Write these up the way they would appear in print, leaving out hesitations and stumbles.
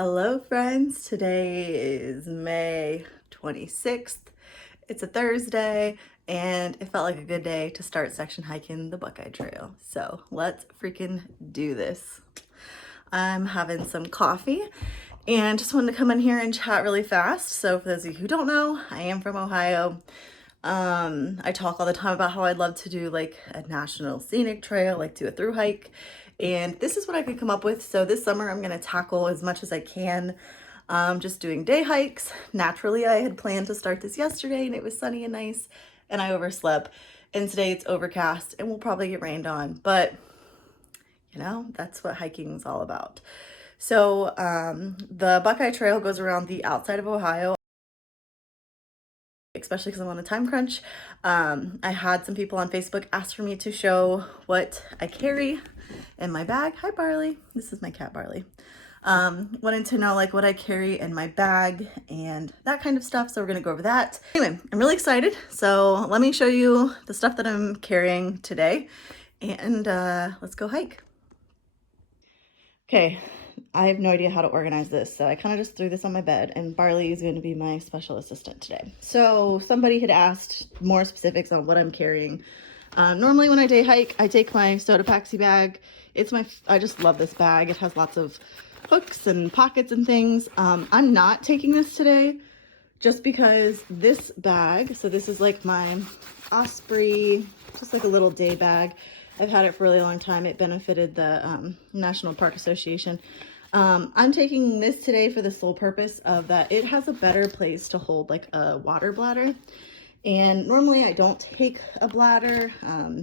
Hello friends, today is May 26th. It's a Thursday and it felt like a good day to start section hiking the Buckeye Trail. So let's freaking do this. I'm having some coffee and just wanted to come in here and chat really fast. So for those of you who don't know, I am from Ohio. I talk all the time about how I'd love to do like a national scenic trail, like do a through hike. And this is what I could come up with. So this summer I'm gonna tackle as much as I can, just doing day hikes. Naturally, I had planned to start this yesterday and it was sunny and nice and I overslept. And today it's overcast and we'll probably get rained on, but you know, that's what hiking is all about. So the Buckeye Trail goes around the outside of Ohio, especially because I'm on a time crunch. I had some people on Facebook ask for me to show what I carry in my bag. Hi, Barley. This is my cat, Barley. Wanting to know like what I carry in my bag and that kind of stuff. So we're going to go over that. Anyway, I'm really excited. So let me show you the stuff that I'm carrying today and let's go hike. Okay, I have no idea how to organize this, so I kind of just threw this on my bed, and Barley is going to be my special assistant today. So somebody had asked more specifics on what I'm carrying. Normally when I day hike, I take my Sodapaxi bag. I just love this bag. It has lots of hooks and pockets and things. I'm not taking this today just because this bag, so this is like my Osprey, just like a little day bag. I've had it for a really long time. It benefited the National Park Association. I'm taking this today for the sole purpose of that it has a better place to hold like a water bladder. And normally I don't take a bladder,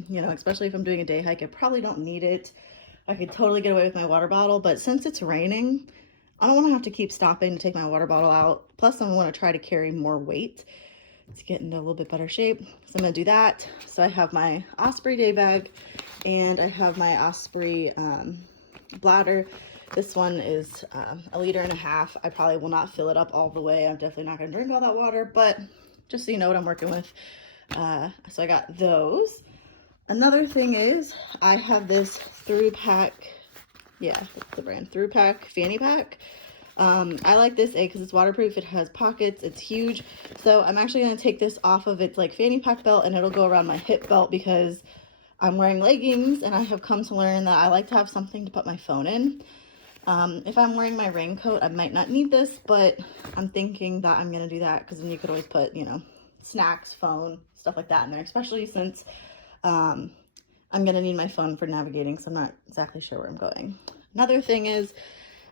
you know, especially if I'm doing a day hike, I probably don't need it. I could totally get away with my water bottle, but since it's raining, I don't want to have to keep stopping to take my water bottle out. Plus I want to try to carry more weight to get into a little bit better shape. So I'm gonna do that. So I have my Osprey day bag and I have my Osprey bladder. This one is 1.5 liters. I probably will not fill it up all the way. I'm definitely not gonna drink all that water, but just so you know what I'm working with. So I got those. Another thing is I have this Through Pack, yeah, that's the brand, Through Pack fanny pack. I like this because it's waterproof, it has pockets, it's huge. So I'm actually going to take this off of its like fanny pack belt and it'll go around my hip belt because I'm wearing leggings and I have come to learn that I like to have something to put my phone in. If I'm wearing my raincoat, I might not need this, but I'm thinking that I'm going to do that because then you could always put, you know, snacks, phone, stuff like that in there, especially since I'm going to need my phone for navigating, so I'm not exactly sure where I'm going. Another thing is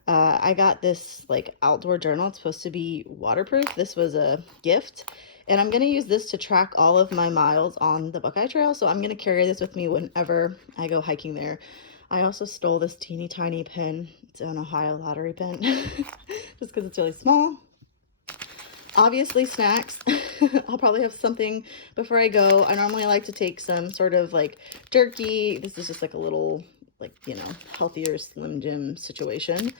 I got this like outdoor journal. It's supposed to be waterproof. This was a gift and I'm going to use this to track all of my miles on the Buckeye Trail. So I'm going to carry this with me whenever I go hiking there. I also stole this teeny tiny pen. It's an Ohio lottery pen just because it's really small. Obviously snacks. I'll probably have something before I go. I normally like to take some sort of like jerky. This is just like a little, like, you know, healthier Slim Jim situation.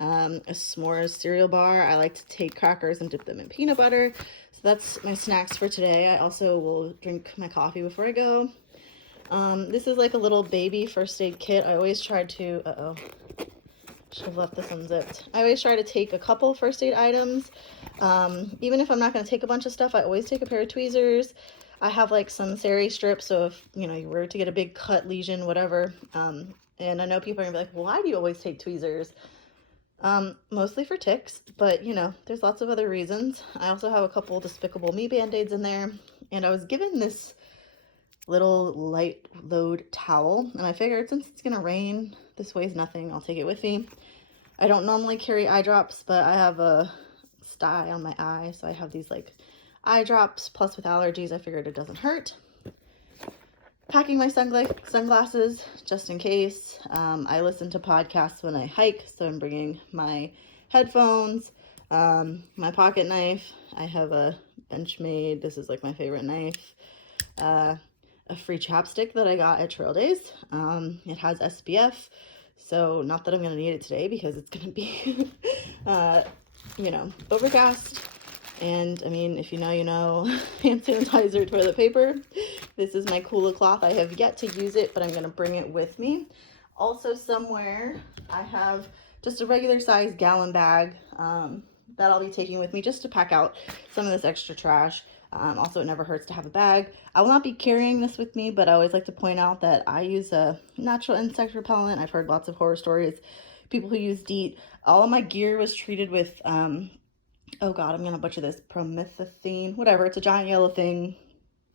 A s'mores cereal bar. I like to take crackers and dip them in peanut butter. So that's my snacks for today. I also will drink my coffee before I go. This is like a little baby first aid kit. I always try to, should have left this unzipped. I always try to take a couple first aid items. Even if I'm not going to take a bunch of stuff, I always take a pair of tweezers. I have like some sari strips, so if, you know, you were to get a big cut, lesion, whatever. And I know people are going to be like, well, why do you always take tweezers? Mostly for ticks, but you know, there's lots of other reasons. I also have a couple Despicable Me Band-Aids in there. And I was given this little light load towel, and I figured since it's going to rain, this weighs nothing, I'll take it with me. I don't normally carry eye drops, but I have a sty on my eye, so I have these like eye drops, plus with allergies, I figured it doesn't hurt. Packing my sunglasses just in case. I listen to podcasts when I hike, so I'm bringing my headphones, my pocket knife. I have a Benchmade, this is like my favorite knife. A free chapstick that I got at Trail Days. It has SPF, so not that I'm going to need it today because it's going to be, you know, overcast. And I mean, if you know, you know, hand sanitizer, toilet paper. This is my Cooler cloth. I have yet to use it, but I'm going to bring it with me. Also somewhere I have just a regular size gallon bag that I'll be taking with me just to pack out some of this extra trash. Also, it never hurts to have a bag. I will not be carrying this with me, but I always like to point out that I use a natural insect repellent. I've heard lots of horror stories, people who use DEET. All of my gear was treated with, oh God, I'm gonna butcher this, promethazine, whatever. It's a giant yellow thing,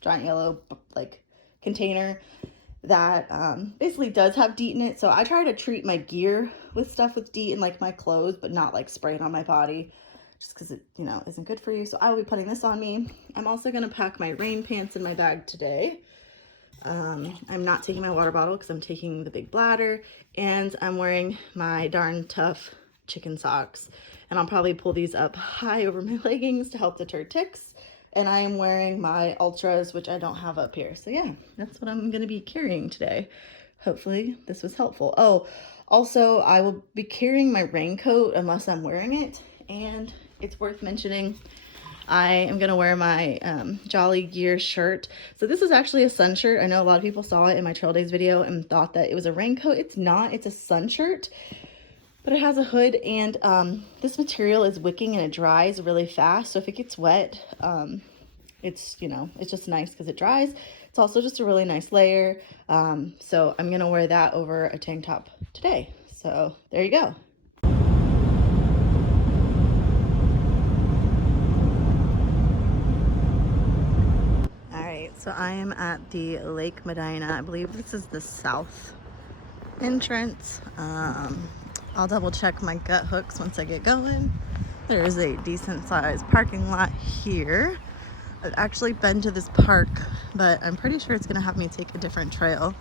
giant yellow like container that basically does have DEET in it. So I try to treat my gear with stuff with DEET and like my clothes, but not like spray it on my body, just because it, you know, isn't good for you. So I will be putting this on me. I'm also going to pack my rain pants in my bag today. I'm not taking my water bottle because I'm taking the big bladder, and I'm wearing my darn tough chicken socks, and I'll probably pull these up high over my leggings to help deter ticks. And I am wearing my Ultras, which I don't have up here. So yeah, that's what I'm going to be carrying today. Hopefully this was helpful. Oh, also I will be carrying my raincoat unless I'm wearing it. And it's worth mentioning, I am going to wear my Jolly Gear shirt. So this is actually a sun shirt. I know a lot of people saw it in my Trail Days video and thought that it was a raincoat. It's not. It's a sun shirt. But it has a hood, and this material is wicking and it dries really fast. So if it gets wet, it's, you know, it's just nice because it dries. It's also just a really nice layer. So I'm going to wear that over a tank top today. So there you go. All right, so I am at the Lake Medina. I believe this is the south entrance. I'll double check my gut hooks once I get going. There is a decent sized parking lot here. I've actually been to this park, but I'm pretty sure it's gonna have me take a different trail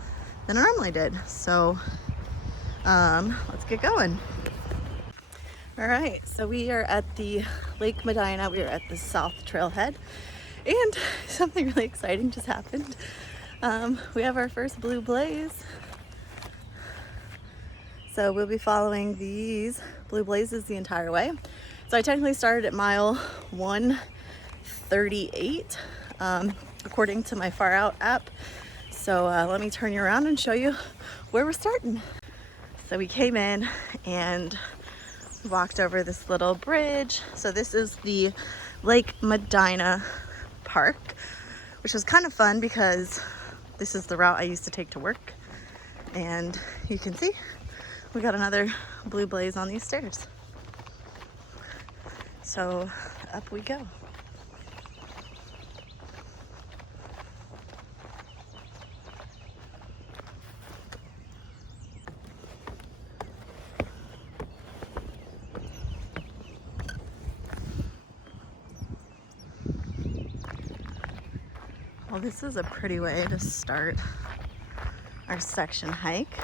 than I normally did. So let's get going. All right, so we are at the Lake Medina. We are at the South Trailhead, and something really exciting just happened. We have our first blue blaze. So we'll be following these blue blazes the entire way. So I technically started at mile 138, according to my Far Out app. So let me turn you around and show you where we're starting. So we came in and walked over this little bridge. So this is the Lake Medina Park, which was kind of fun because this is the route I used to take to work. And you can see we got another blue blaze on these stairs. So up we go. Well, this is a pretty way to start our section hike.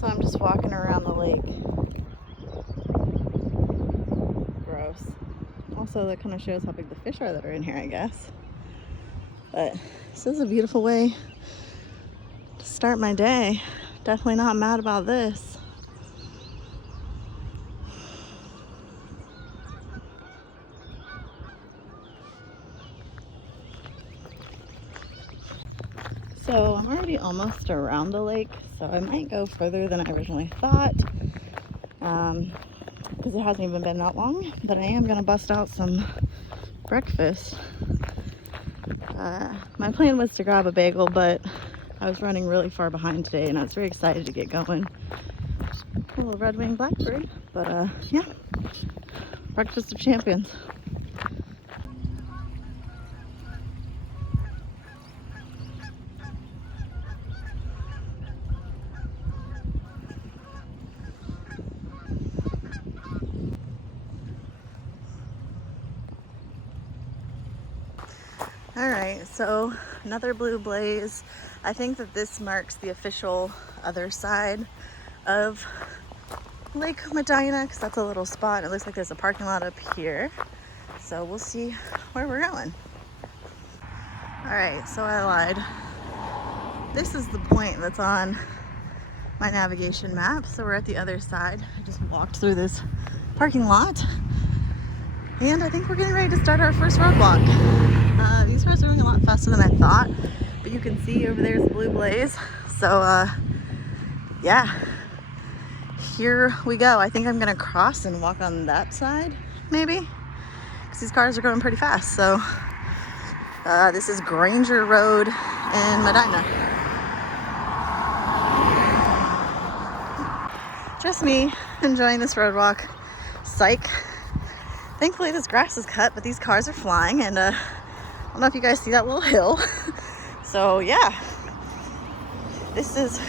So I'm just walking around the lake. Gross. Also, that kind of shows how big the fish are that are in here, I guess. But this is a beautiful way to start my day. Definitely not mad about this. So I'm already almost around the lake, so I might go further than I originally thought, because it hasn't even been that long. But I am going to bust out some breakfast. My plan was to grab a bagel, but I was running really far behind today, and I was very excited to get going. A little red-winged blackbird, but yeah, breakfast of champions. All right, so another blue blaze. I think that this marks the official other side of Lake Medina, because that's a little spot. It looks like there's a parking lot up here. So we'll see where we're going. All right, so I lied. This is the point that's on my navigation map. So we're at the other side. I just walked through this parking lot, and I think we're getting ready to start our first roadblock. These roads are going a lot faster than I thought, but you can see over there's a blue blaze. So yeah, here we go. I think I'm gonna cross and walk on that side, maybe, because these cars are going pretty fast. So this is Granger Road in Medina. Just me enjoying this road walk. Psych. Thankfully this grass is cut, but these cars are flying, and I don't know if you guys see that little hill. So yeah, this is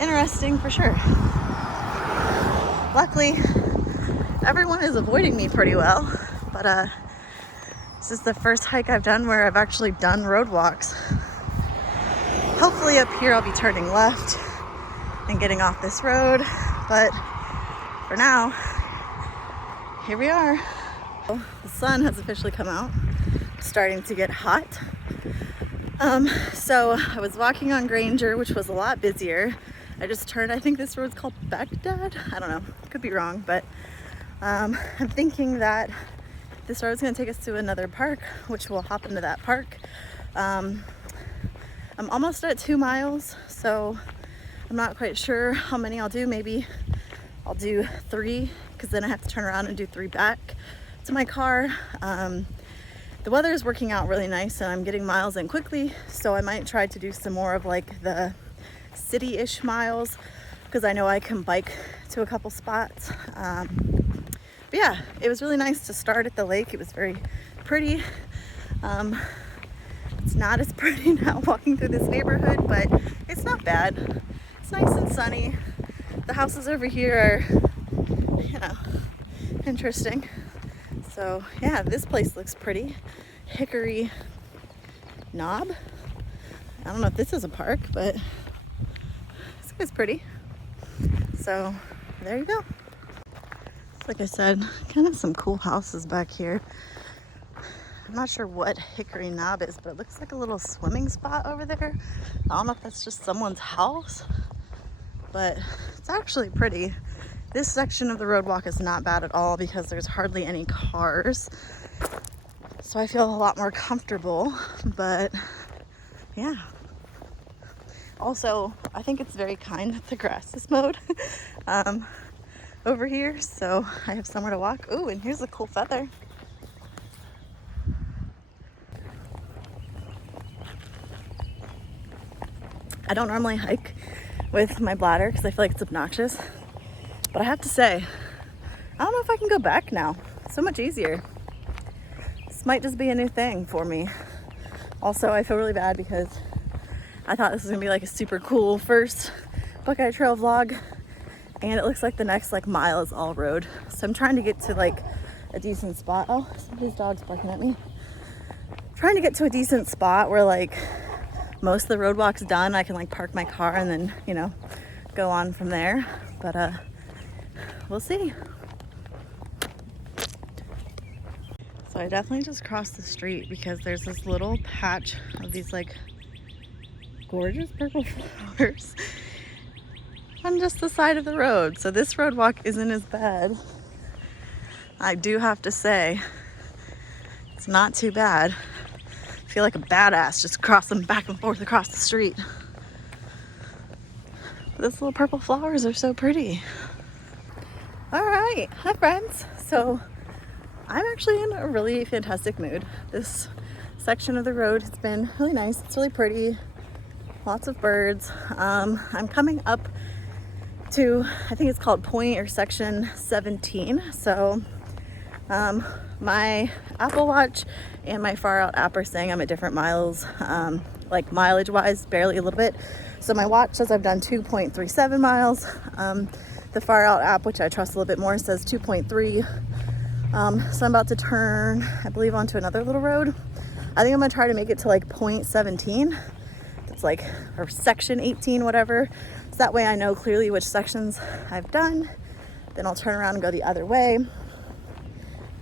interesting for sure. Luckily, everyone is avoiding me pretty well, but this is the first hike I've done where I've actually done road walks. Hopefully up here I'll be turning left and getting off this road, but for now, here we are. The sun has officially come out. It's starting to get hot. So I was walking on Granger, which was a lot busier. I just turned, I think this road's called Baghdad. I don't know, could be wrong, but I'm thinking that this road's gonna take us to another park, which we'll hop into that park. I'm almost at 2 miles, so I'm not quite sure how many I'll do. Maybe I'll do 3, because then I have to turn around and do 3 back to my car. The weather is working out really nice and I'm getting miles in quickly, so I might try to do some more of like the city-ish miles, because I know I can bike to a couple spots. But yeah, it was really nice to start at the lake. It was very pretty. It's not as pretty now walking through this neighborhood, but it's not bad. It's nice and sunny. The houses over here are, you know, interesting. So yeah, this place looks pretty. Hickory Knob. I don't know if this is a park, but it's pretty. So there you go. Like I said, kind of some cool houses back here. I'm not sure what Hickory Knob is, but it looks like a little swimming spot over there. I don't know if that's just someone's house, but it's actually pretty. This section of the road walk is not bad at all because there's hardly any cars. So I feel a lot more comfortable, but yeah. Also, I think it's very kind that the grass is mowed over here, so I have somewhere to walk. Ooh, and here's a cool feather. I don't normally hike with my bladder because I feel like it's obnoxious, but I have to say, I don't know if I can go back now. So much easier. This might just be a new thing for me. Also, I feel really bad because I thought this was gonna be like a super cool first Buckeye Trail vlog, and it looks like the next like mile is all road. So I'm trying to get to like a decent spot. Oh, somebody's dog's barking at me. Trying to get to a decent spot where like most of the road walk's done. I can like park my car and then, you know, go on from there. But we'll see. So I definitely just crossed the street because there's this little patch of these like gorgeous purple flowers on just the side of the road. So this road walk isn't as bad. I do have to say, it's not too bad. I feel like a badass just crossing back and forth across the street. But these little purple flowers are so pretty. All right, hi friends. So I'm actually in a really fantastic mood. This section of the road has been really nice. It's really pretty. Lots of birds. I'm coming up to, I think it's called point or section 17. So my Apple Watch and my Far Out app are saying I'm at different miles, like mileage wise, barely a little bit. So my watch says I've done 2.37 miles. The Far Out app, which I trust a little bit more, says 2.3. So I'm about to turn, I believe, onto another little road. I think I'm gonna try to make it to like point 17. It's like, or section 18, whatever. So that way I know clearly which sections I've done. Then I'll turn around and go the other way.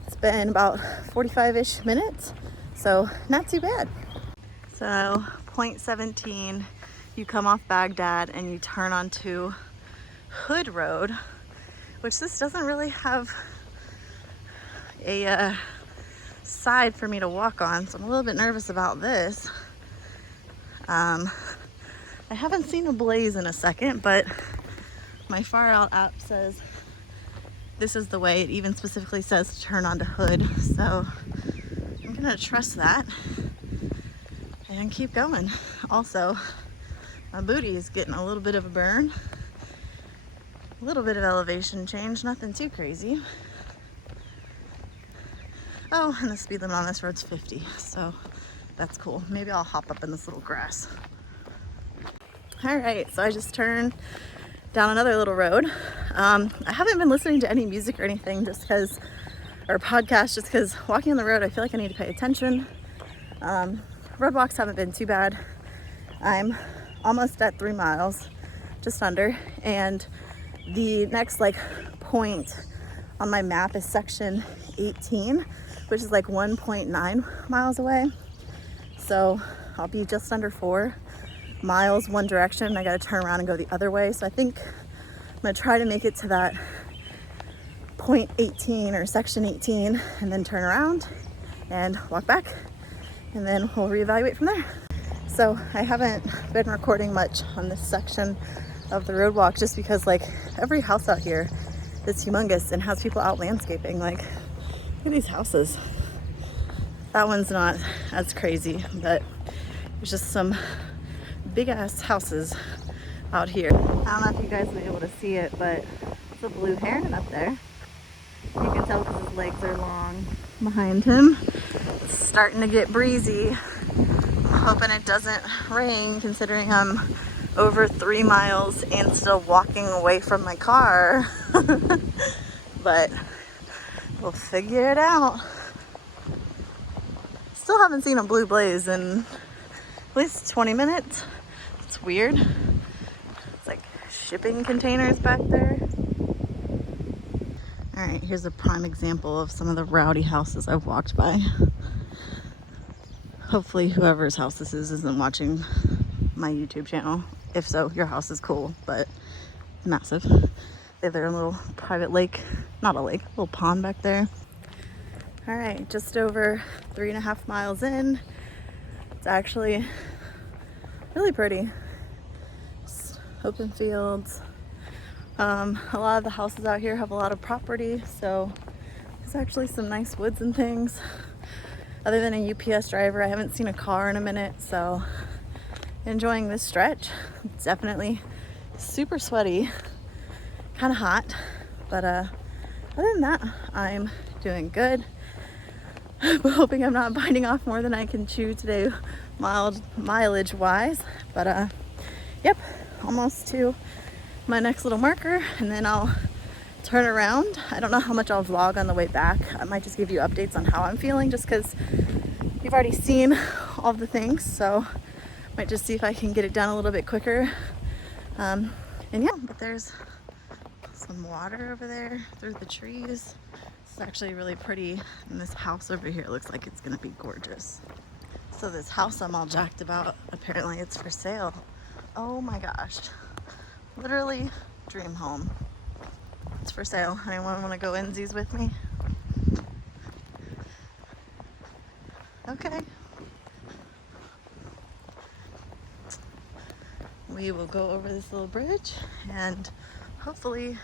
It's been about 45-ish minutes, so not too bad. So point 17, you come off Baghdad and you turn onto Hood Road, which this doesn't really have a side for me to walk on, so I'm a little bit nervous about this. I haven't seen a blaze in a second, but my Far Out app says this is the way. It even specifically says to turn onto Hood. So I'm gonna trust that and keep going. Also, my booty is getting a little bit of a burn. A little bit of elevation change, nothing too crazy. Oh, and the speed limit on this road's 50, so that's cool. Maybe I'll hop up in this little grass. All right, so I just turned down another little road. I haven't been listening to any music or anything or podcast, just because walking on the road, I feel like I need to pay attention. Roadwalks haven't been too bad. I'm almost at 3 miles, just under, and the next like point on my map is section 18, which is like 1.9 miles away. So I'll be just under 4 miles one direction. I got to turn around and go the other way. So I think I'm going to try to make it to that point 18 or section 18 and then turn around and walk back, and then we'll reevaluate from there. So I haven't been recording much on this section of the road walk, just because like every house out here is humongous and has people out landscaping. Like, look at these houses. That one's not as crazy, but there's just some big ass houses out here. I don't know if you guys will be able to see it, but it's a blue heron up there. You can tell because his legs are long behind him. It's starting to get breezy. I'm hoping it doesn't rain, considering I'm over 3 miles and still walking away from my car. But we'll figure it out. Still haven't seen a blue blaze in at least 20 minutes. It's weird. It's like shipping containers back there. All right, here's a prime example of some of the rowdy houses I've walked by. Hopefully whoever's house this is isn't watching my YouTube channel. If so, your house is cool, but massive. They have their own little private lake, not a lake, a little pond back there. All right, just over 3.5 miles in. It's actually really pretty. Just open fields. A lot of the houses out here have a lot of property, so there's actually some nice woods and things. Other than a UPS driver, I haven't seen a car in a minute, so enjoying this stretch. It's definitely super sweaty, kind of hot, but other than that, I'm doing good. I'm hoping I'm not biting off more than I can chew today, mileage wise, but yep, almost to my next little marker, and then I'll turn around. I don't know how much I'll vlog on the way back. I might just give you updates on how I'm feeling, just because you've already seen all the things, so might just see if I can get it done a little bit quicker. And yeah, but there's some water over there through the trees. It's actually really pretty, and this house over here looks like it's gonna be gorgeous. So this house I'm all jacked about, apparently it's for sale. Oh my gosh, literally dream home. It's for sale. Anyone want to go insies with me? Okay. We will go over this little bridge and hopefully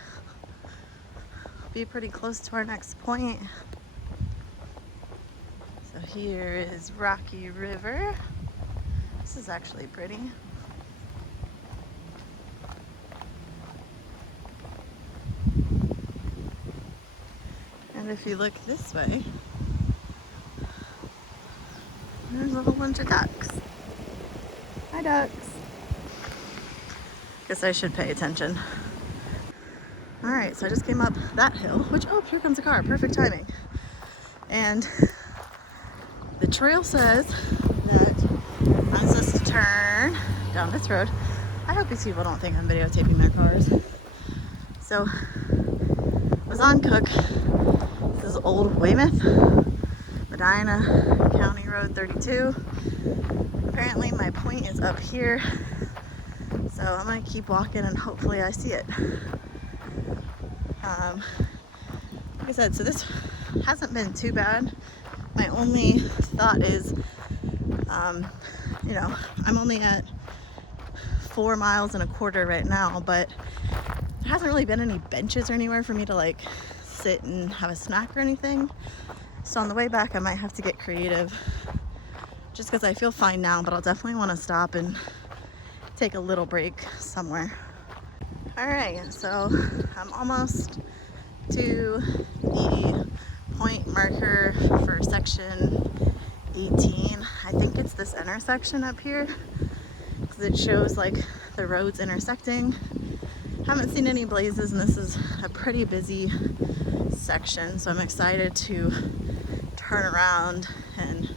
be pretty close to our next point. So here is Rocky River. This is actually pretty. And if you look this way, there's a whole bunch of ducks. Hi, ducks. Guess I should pay attention. All right, so I just came up that hill, which, oh, here comes a car, perfect timing. And the trail says that I'm supposed to turn down this road. I hope these people don't think I'm videotaping their cars. So, I was on Cook. This is old Weymouth, Medina County Road 32. Apparently my point is up here, so I'm gonna keep walking and hopefully I see it. Like I said, so this hasn't been too bad. My only thought is, you know, I'm only at 4.25 miles right now, but there hasn't really been any benches or anywhere for me to like sit and have a snack or anything. So on the way back I might have to get creative, just because I feel fine now, but I'll definitely want to stop and take a little break somewhere. All right, so I'm almost to the point marker for section 18. I think it's this intersection up here because it shows like the roads intersecting. Haven't seen any blazes, and this is a pretty busy section, so I'm excited to turn around and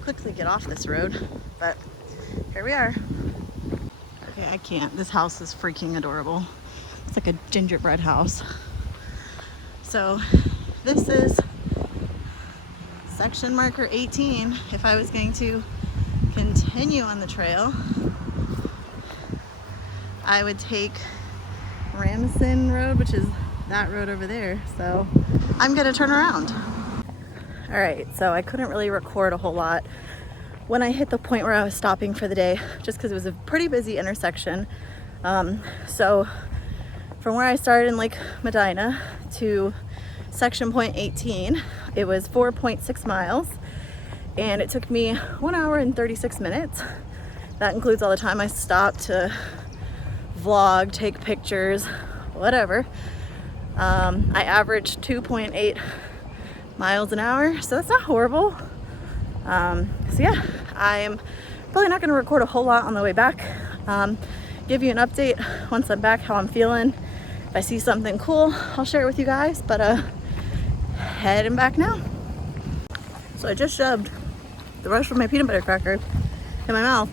quickly get off this road, but here we are. Okay, I can't. This house is freaking adorable. It's like a gingerbread house. So this is section marker 18. If I was going to continue on the trail, I would take Remsen Road, which is that road over there. So I'm gonna turn around. All right, so I couldn't really record a whole lot when I hit the point where I was stopping for the day, just because it was a pretty busy intersection. So from where I started in Lake Medina to section point 18, it was 4.6 miles, and it took me 1 hour and 36 minutes. That includes all the time I stopped to vlog, take pictures, whatever. I averaged 2.8 miles an hour, so that's not horrible. So yeah, I'm probably not going to record a whole lot on the way back. Give you an update once I'm back, how I'm feeling. If I see something cool, I'll share it with you guys, but heading back now. So I just shoved the rest of my peanut butter cracker in my mouth,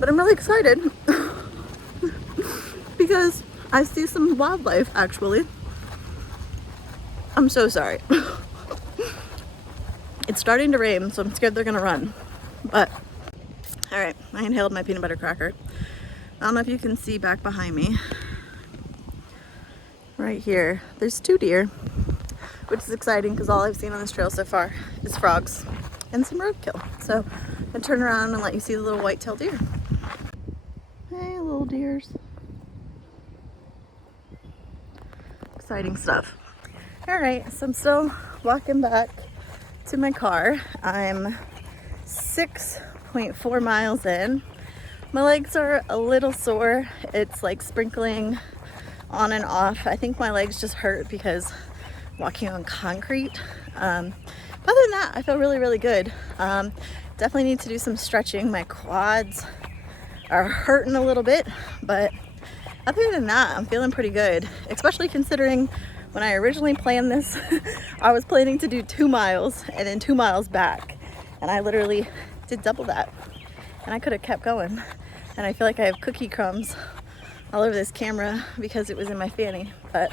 but I'm really excited because I see some wildlife actually. I'm so sorry. It's starting to rain, so I'm scared they're gonna run. But, all right, I inhaled my peanut butter cracker. I don't know if you can see back behind me. Right here, there's 2 deer, which is exciting because all I've seen on this trail so far is frogs and some roadkill. So I'm gonna turn around and let you see the little white-tailed deer. Hey, little deers. Exciting stuff. All right, so I'm still walking back to my car. I'm 6.4 miles in. My legs are a little sore. It's like sprinkling on and off. I think my legs just hurt because walking on concrete. But other than that, I feel really, really good. Definitely need to do some stretching. My quads are hurting a little bit, but other than that, I'm feeling pretty good, especially considering when I originally planned this, I was planning to do 2 miles and then 2 miles back. And I literally did double that. And I could have kept going. And I feel like I have cookie crumbs all over this camera because it was in my fanny. But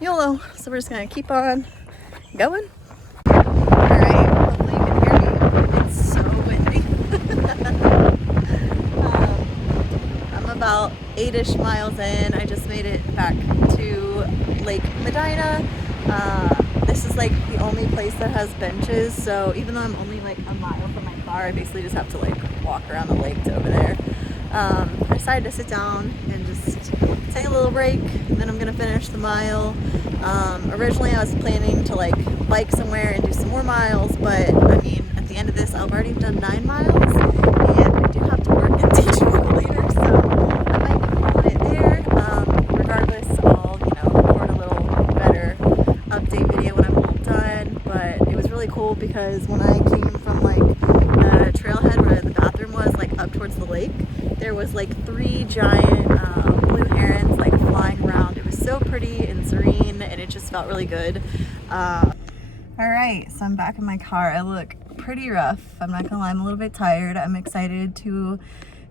YOLO, so we're just gonna keep on going. All right, hopefully you can hear me. It's so windy. I'm about 8-ish miles in. I just made it back to Lake Medina. This is like the only place that has benches, so even though I'm only like a mile from my car, I basically just have to like walk around the lake to over there. I decided to sit down and just take a little break, and then I'm gonna finish the mile. Originally I was planning to like bike somewhere and do some more miles, but I mean at the end of this I've already done 9 miles, and I do have to work and teach yoga later, so I might be calling it there. Regardless, I'll record a little better update video when I'm all done. But it was really cool because when I came from like the trailhead where the bathroom was, like up towards the lake, there was like 3 giant blue herons like flying around. It was so pretty and serene, and it just felt really good. All right, so I'm back in my car. I look pretty rough. I'm not gonna lie, I'm a little bit tired. I'm excited to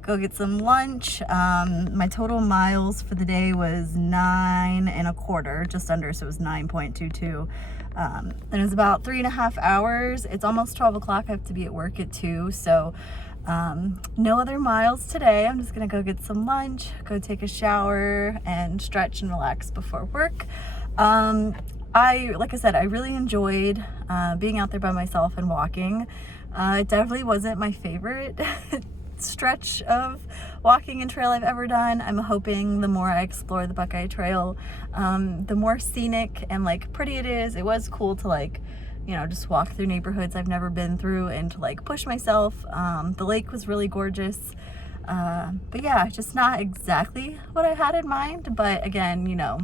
go get some lunch. My total miles for the day was 9 1/4, just under, so it was 9.22. And it was about 3.5 hours. It's almost 12 o'clock. I have to be at work at 2, so no other miles today. I'm just gonna go get some lunch, go take a shower, and stretch and relax before work. Like I said, I really enjoyed being out there by myself and walking. It definitely wasn't my favorite stretch of walking and trail I've ever done. I'm hoping the more I explore the Buckeye Trail, the more scenic and like pretty it is. It was cool to like, you know, just walk through neighborhoods I've never been through and to like push myself. The lake was really gorgeous. But yeah, just not exactly what I had in mind. But again, you know,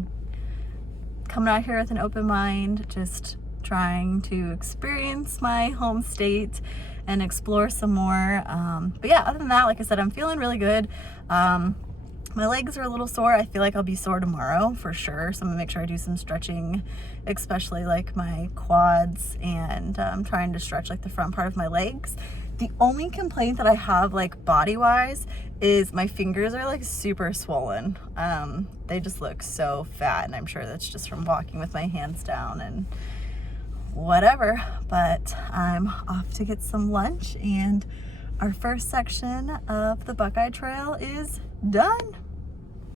coming out here with an open mind, just trying to experience my home state and explore some more. But yeah, other than that, like I said, I'm feeling really good. My legs are a little sore. I feel like I'll be sore tomorrow for sure. So I'm gonna make sure I do some stretching, especially like my quads, and I'm trying to stretch like the front part of my legs. The only complaint that I have like body wise is my fingers are like super swollen. They just look so fat, and I'm sure that's just from walking with my hands down and whatever. But I'm off to get some lunch, and our first section of the Buckeye Trail is done.